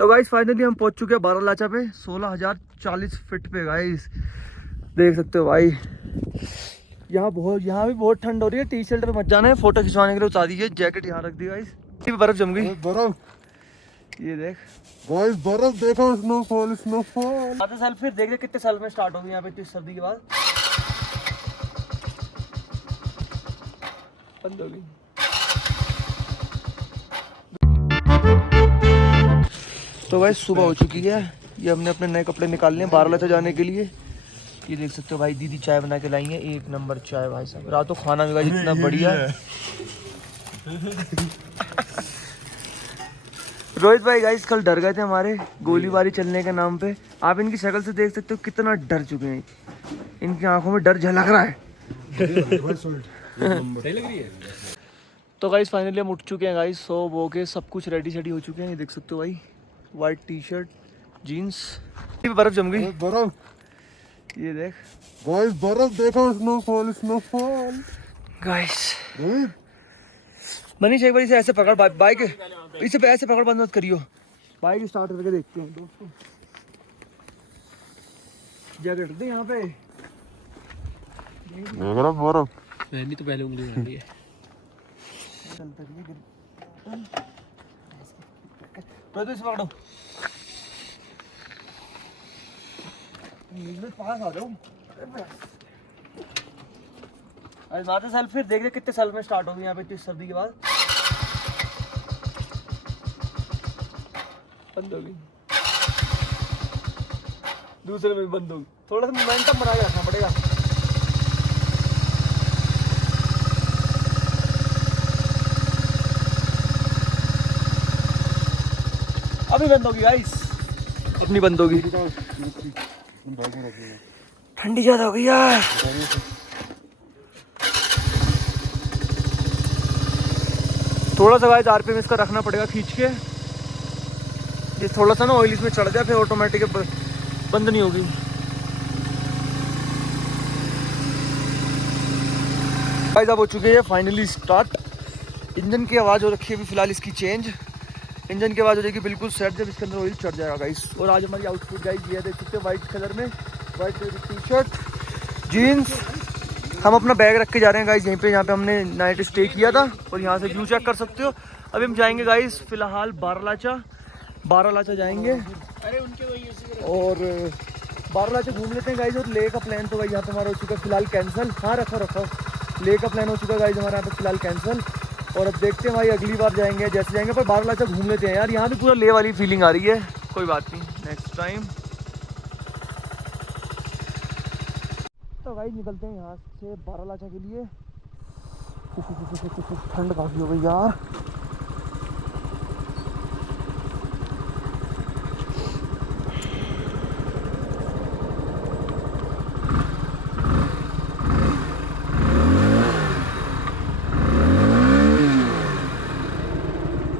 तो guys finally हम पहुंच चुके हैं बारालाचा पे 16,040 फीट पे गाइस। देख सकते हो भाई यहाँ भी बहुत ठंड हो रही है। टी शर्ट में मत जाना है, फोटो खिंचवाने के लिए उतार दीजिए, जैकेट यहाँ रख दी गाइस। बर्फ जम गई, बर्फ ये देख गाइस, बर्फ देखो, स्नोफॉल। आते साल फिर देख कितने साल में स्टार्ट होगी यहाँ पे इतनी सर्दी के बाद। बंद होगी। तो गाइस सुबह हो चुकी है, ये हमने अपने नए कपड़े निकाल लिए बारालाचा जाने के लिए। ये देख सकते हो भाई, दीदी चाय बना के लाई है, एक नंबर चाय भाई साहब। रातों खाना भी गाइस इतना बढ़िया। रोहित भाई गाइस कल डर गए थे हमारे गोलीबारी चलने के नाम पे। आप इनकी शक्ल से देख सकते हो कितना डर चुके हैं, इनकी आंखों में डर झलक रहा है। सही लग रही है। तो गाइस फाइनली हम उठ चुके हैं गाइस, सो वो के सब कुछ रेडी शेडी हो चुके हैं। ये देख सकते हो भाई, वाइट टी शर्ट जीन्स। बर्फ जम गई, बर्फ ये देख गाइस, बर्फ देखो, स्नोफॉल गाइस। मनीष एक बार इसे ऐसे पकड़, बाइक इसे ऐसे पकड़, बंद मत करियो। बाइक स्टार्ट करके देखते हैं दोस्तों। जैकेट दे यहाँ पे, बर्फ मैंने तो पहले उंगली मार ली है। तो इसे पकड़ो, पास आ जाओ। आते साल फिर देख रहे कितने साल में स्टार्ट होगी यहाँ पे इतनी सर्दी के बाद। बंद होगी, दूसरे में बंद होगी। थोड़ा सा मोमेंटम बना के रखना पड़ेगा। अभी बंद होगी गाइस, अपनी बंद होगी। ठंडी ज्यादा हो गई यार। थोड़ा सा गाइस आरपीएम इसका रखना पड़ेगा खींच के। ये थोड़ा सा ना ऑयल इसमें चढ़ जाए फिर ऑटोमेटिक बंद नहीं होगी। गाइस अब हो चुकी है फाइनली स्टार्ट। इंजन की आवाज़ हो रखी है अभी फिलहाल इसकी चेंज। इंजन की आवाज़ हो जाएगी बिल्कुल सेट जब इसके अंदर ऑयल चढ़ जाएगा गाइस। और आज हमारी आउटफिट गाइस ये देख सकते हैं, वाइट कलर में, वाइट टी शर्ट जीन्स। हम अपना बैग रख के जा रहे हैं गाइस यहीं पे, यहाँ पे हमने नाइट स्टे किया था और यहाँ से व्यू चेक कर सकते हो। अभी हम जाएंगे गाइस फिलहाल बारालाचा जाएंगे और बारालाचा घूम लेते हैं गाइस। और ले का प्लान तो भाई यहाँ पे हमारा हो चुका है फिलहाल कैंसिल। हाँ रखो, ले का प्लान हो चुका है गाइस हमारा यहाँ पे फिलहाल कैंसिल। और अब देखते हैं भाई अगली बार जाएंगे जैसे जाएंगे, पर बारालाचा घूम लेते हैं यार। यहाँ भी पूरा ले वाली फीलिंग आ रही है। कोई बात नहीं, नेक्स्ट टाइम। तो भाई निकलते हैं यहाँ से बारालाचा के लिए। ठंड काफ़ी हो गई यार।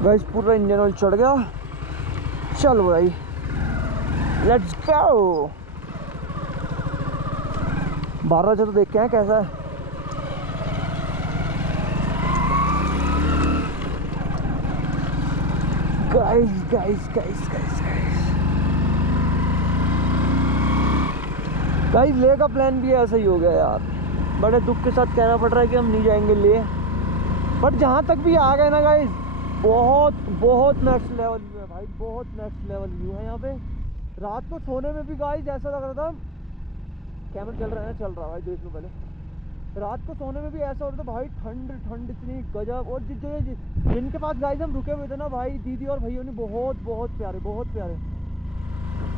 गाइस पूरा इंजन ऑयल चढ़ गया। चलो भाई लेट्स गो। बारालाचा तो देख के आए कैसा है। गाइस ले का प्लान भी ऐसा ही हो गया यार। बड़े दुख के साथ कहना पड़ रहा है कि हम नहीं जाएंगे ले, बट जहाँ तक भी आ गए ना गाइस, बहुत नेक्स्ट लेवल व्यू है भाई, बहुत नेक्स्ट लेवल व्यू है यहाँ पे। रात को सोने में भी गाइस ऐसा लग रहा था, कैमरा चल रहा है ना, चल रहा है भाई देख लो पहले। रात को सोने में भी ऐसा हो रहा था भाई, ठंड इतनी गजब। और जिनके पास गाइस हम रुके हुए थे ना भाई, दीदी और भैया ने बहुत प्यारे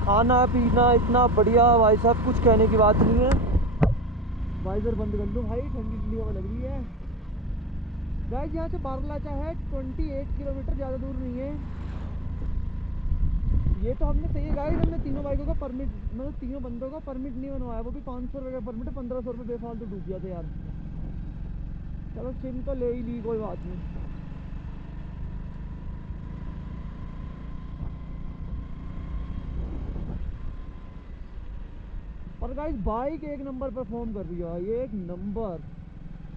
खाना पीना इतना बढ़िया भाई साहब, कुछ कहने की बात नहीं है। वाइजर बंद कर लो भाई, ठंडी हवा लग रही है। गाइस यहाँ से बारालाचा है 28 किलोमीटर, ज़्यादा दूर नहीं है। ये तो हमने सही है गाइस, हमने तीनों बाइकों का परमिट, मतलब तीनों बंदों का परमिट नहीं बनवाया, वो भी 500 रुपये का परमिट है। 1500 रुपये बेफालतू डूब गया था यार। चलो सिम तो ले ही ली, कोई बात नहीं। पर गाइस बाइक एक नंबर परफॉर्म कर रही है भाई, एक नंबर,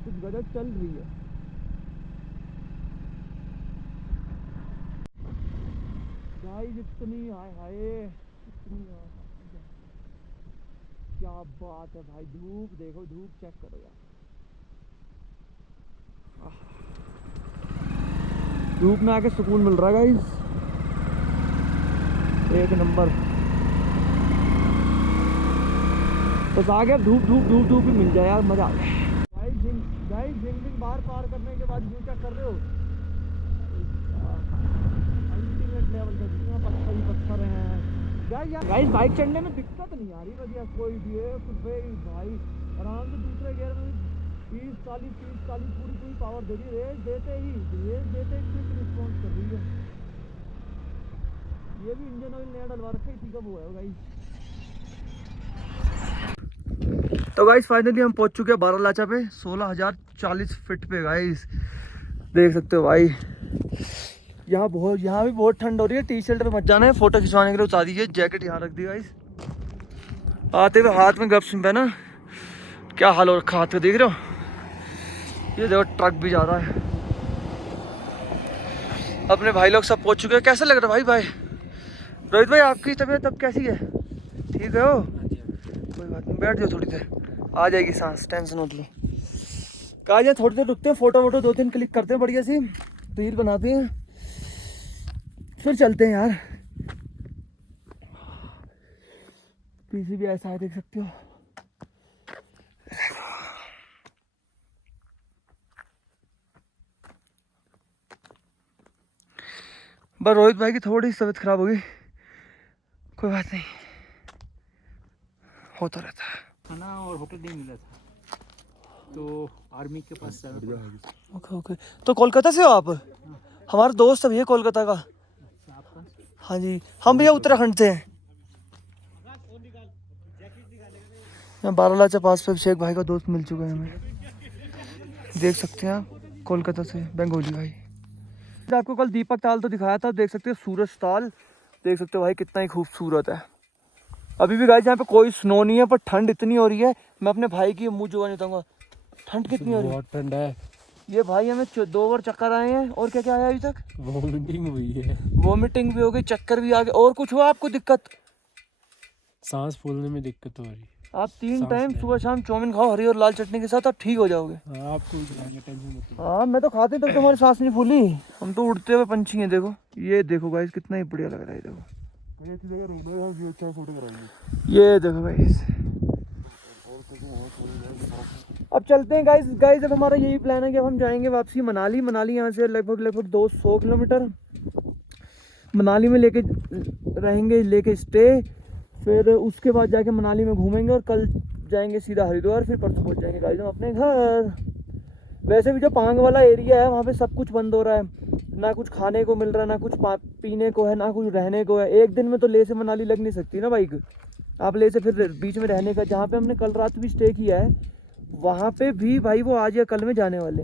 कुछ गजब चल रही है। भाई जितनी हाय हाय इतनी क्या बात है भाई। धूप देखो, धूप चेक करो यार। धूप में आके सुकून मिल रहा है गाइस, एक नंबर। बस आ गया, धूप धूप धूप धूप ही मिल जाए यार, मजा आ गया। गाइस जिंग बार पार करने के बाद व्यू चेक कर रहे हो, अल्टीमेट लेवल का, जितना पत्थर ही पत्थर हैं गाइस। बाइक चढ़ने में दिक्कत नहीं आ रही बढ़िया कोई भी है। भाई आराम से दूसरे गियर में 30-40 पूरी पावर दे रही है। रेस देते ही क्विक रिस्पॉन्स कर रही है। ये भी इंजन ऑयल नया डलवा रखा है, इसी का वो है गाइस। तो गाइस फाइनली हम पहुंच चुके हैं बारालाचा पे, 16,040 फीट पे गाइस। देख सकते हो भाई, यहाँ भी बहुत ठंड हो रही है। टी शर्ट पे मत जाना है, फोटो खिंचवाने के लिए उतार दीजिए। जैकेट यहाँ रख दी गाइस। आते हुए हाथ में ग्लव्स पहना, क्या हाल हो रखा हाथ पे, देख रहे हो। ये देखो ट्रक भी जा रहा है। अपने भाई लोग सब पहुंच चुके हैं। कैसा लग रहा है भाई रोहित भाई, आपकी तबीयत अब कैसी है? ठीक है हो? कोई बात नहीं, बैठ जाओ, थोड़ी देर आ जाएगी सांस, टेंशन मत लो। कहा जाए थोड़ी देर रुकते हैं, फोटो 2-3 क्लिक करते हैं, बढ़िया सी रील बनाते हैं, फिर चलते हैं यार। पीसी भी ऐसा है, देख सकते हो। बस रोहित भाई की थोड़ी सी तबीयत खराब होगी, कोई बात नहीं, होता रहता है। खाना और होटल नहीं मिला था, तो आर्मी के पास ओके। तो कोलकाता से हो आप? हमारा दोस्त है भैया कोलकाता का। आपका? हाँ जी, हम भैया उत्तराखंड से हैं। बारालाचा पास पे शेख भाई का दोस्त मिल चुका है हमें, देख सकते हैं आप, कोलकाता से बंगाली भाई। आपको कल दीपक ताल तो दिखाया था, देख सकते हो सूरज ताल, देख सकते हो भाई कितना ही खूबसूरत है। अभी भी गाइस यहाँ पे कोई स्नो नहीं है, पर ठंड इतनी हो रही है, मैं अपने भाई की मुँह जुआ नहीं दूंगा। ठंड कितनी हो रही है, बहुत ठंड है। ये भाई हमें 2 बार चक्कर आए हैं, और क्या क्या आया अभी तक? वॉमिटिंग हुई है, वॉमिटिंग भी हो गई, चक्कर भी आ गए, और कुछ हुआ आपको दिक्कत? सांस फूलने में दिक्कत हो रही है। आप 3 टाइम सुबह शाम चाउमीन खाओ हरी और लाल चटनी के साथ, आप ठीक हो जाओगे। हाँ, आपको टेंशन मत लो। हाँ मैं तो खाते तब तुम्हारी सांस नहीं फूली। हम तो उड़ते हुए पंछी हैं। देखो ये देखो गाइस, कितना ही बढ़िया लग रहा है। देखो ये देखो गाइस। अब चलते हैं गाइस। अब हमारा यही प्लान है कि अब हम जाएंगे वापसी मनाली यहाँ से लगभग 200 किलोमीटर। मनाली में लेके स्टे, फिर उसके बाद जाके मनाली में घूमेंगे, और कल जाएंगे सीधा हरिद्वार, फिर परसों पहुंच जाएंगे गाइस हम अपने घर। वैसे भी जो पांग वाला एरिया है वहाँ पे सब कुछ बंद हो रहा है, ना कुछ खाने को मिल रहा है, ना कुछ पीने को है, ना कुछ रहने को है। एक दिन में तो ले से मनाली लग नहीं सकती ना बाइक, आप ले से फिर बीच में रहने का। जहाँ पे हमने कल रात भी स्टे किया है वहाँ पे भी भाई वो आज या कल में जाने वाले,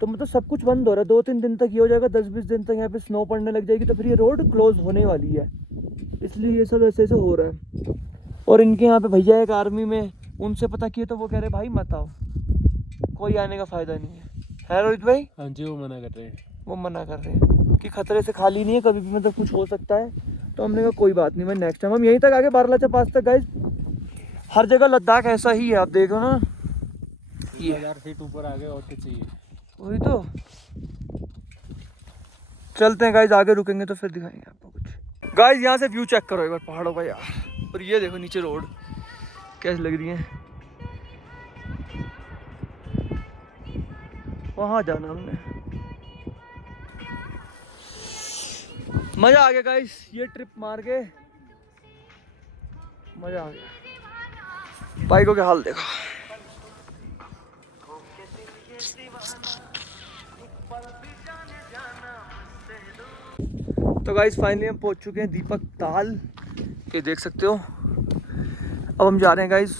तो मतलब सब कुछ बंद हो रहा है। 2-3 दिन तक ये हो जाएगा, 10-20 दिन तक यहाँ पे स्नो पड़ने लग जाएगी, तो फिर ये रोड क्लोज होने वाली है, इसलिए ये सब ऐसे हो रहा है। और इनके यहाँ पे भैया एक आर्मी में, उनसे पता किए तो वो कह रहे भाई मत आओ, कोई आने का फायदा नहीं है रोहित भाई? हाँ जी, वो मना कर रहे हैं। वो मना कर रहे हैं कि खतरे से खाली नहीं है, कभी भी मतलब कुछ हो सकता है। तो हमने कहा कोई बात नहीं भाई, नेक्स्ट टाइम हम यहीं तक आगे बारालाचा पास तक गाइस। हर जगह लद्दाख ऐसा ही है, आप देखो ना, ये 1000 फीट ऊपर आ गए, और क्या चाहिए। वही तो। चलते हैं गाइस, आगे रुकेंगे तो फिर दिखाएंगे आपको कुछ। गाइस यहाँ से व्यू चेक करो एक बार पहाड़ों का यार, और ये देखो नीचे रोड कैसी लग रही है। वहाँ जाना हमने, मजा आ गया गाइस, ये ट्रिप मार के मजा आ गया। बाइकों के हाल देखो, तो गाइस फाइनली हम पहुंच चुके हैं दीपक ताल, ये देख सकते हो। अब हम जा रहे हैं गाइस,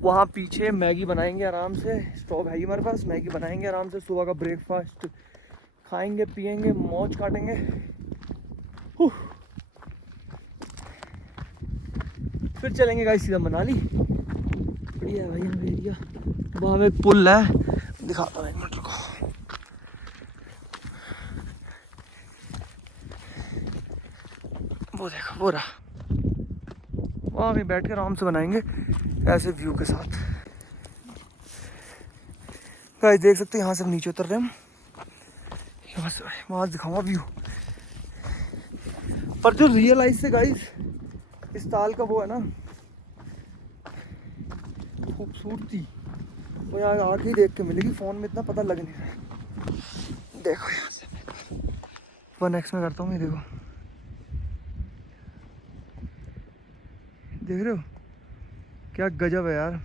वहाँ पीछे मैगी बनाएंगे आराम से, स्टोव है ही हमारे पास, मैगी बनाएंगे आराम से, सुबह का ब्रेकफास्ट खाएंगे पिएंगे, मौज काटेंगे। फिर चलेंगे गाइस सीधा मनाली। बढ़िया है भाई यहाँ एरिया। वहाँ एक पुल है, दिखाता हूँ एक मिनट रुको। वो देखो वो रहा, वहाँ कहीं बैठ कर आराम से बनाएंगे ऐसे व्यू के साथ। गाइस देख सकते हैं यहाँ से हम नीचे उतर रहे हैं, यहाँ से वहाँ दिखाऊंगा व्यू। पर जो रियलाइज से गाइस इस ताल का वो है ना खूबसूरती, वो यहाँ आके ही देख के मिलेगी, फोन में इतना पता लग नहीं रहा है। देखो यहाँ से 1x में करता हूँ, ये देखो, देख रहे हो क्या गजब है यार।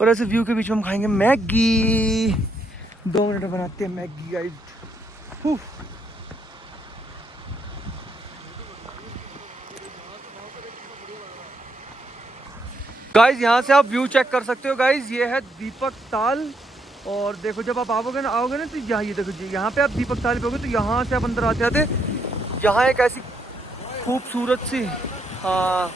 और ऐसे व्यू के बीच में हम खाएंगे मैगी, 2 मिनट में बनाते हैं मैगी गाइस। गाइस यहाँ से आप व्यू चेक कर सकते हो गाइस, ये है दीपक ताल। और देखो जब आप आओगे ना तो यहाँ ये देखो जी, यहाँ पे आप दीपक ताल पे होगे तो यहाँ से आप अंदर आते आते यहाँ एक ऐसी खूबसूरत सी, हाँ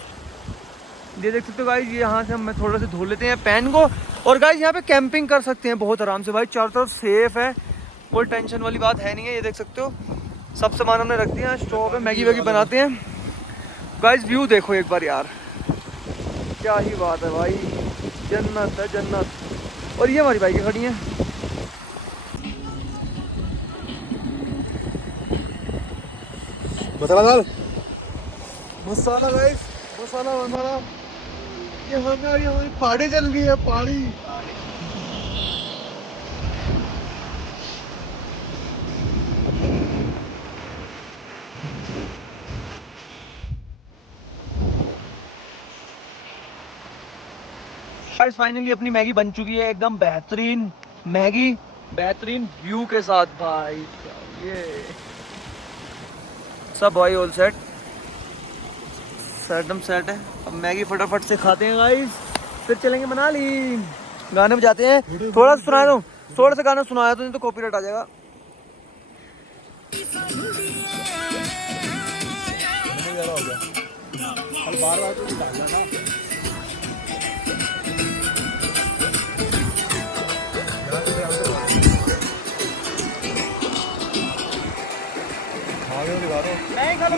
ये देख सकते हो गाइस, ये यहाँ से हम थोड़ा सा धो लेते हैं पैन को। और गाइस यहाँ पे कैंपिंग कर सकते हैं बहुत आराम से भाई, चारों तरफ सेफ है, कोई टेंशन वाली बात है नहीं है। ये देख सकते हो सब सामान हमने रख दिया, स्टोव पे मैगी वैगी बनाते हैं। गाइस व्यू देखो एक बार यार, क्या ही बात है भाई, जन्नत है जन्नत। और ये हमारी बाइकें खड़ी हैं। मसाला डाल, मसाला गाइस, मसाला मसाला। ये हमारी पहाड़ी चल गई है, पहाड़ी। गाइस फाइनली अपनी मैगी बन चुकी है, एकदम बेहतरीन मैगी, बेहतरीन व्यू के साथ भाई। ये सब भाई ऑल सेट एकदम सेट है। अब मैगी फटाफट से खाते हैं गाइस, फिर चलेंगे मनाली, गाने बजाते हैं। थोड़ा सा सुना दूं, थोड़ा सा गाना सुनाया तो नहीं तो कॉपीराइट आ जाएगा। बार-बार तो डालना ना। नहीं खा लो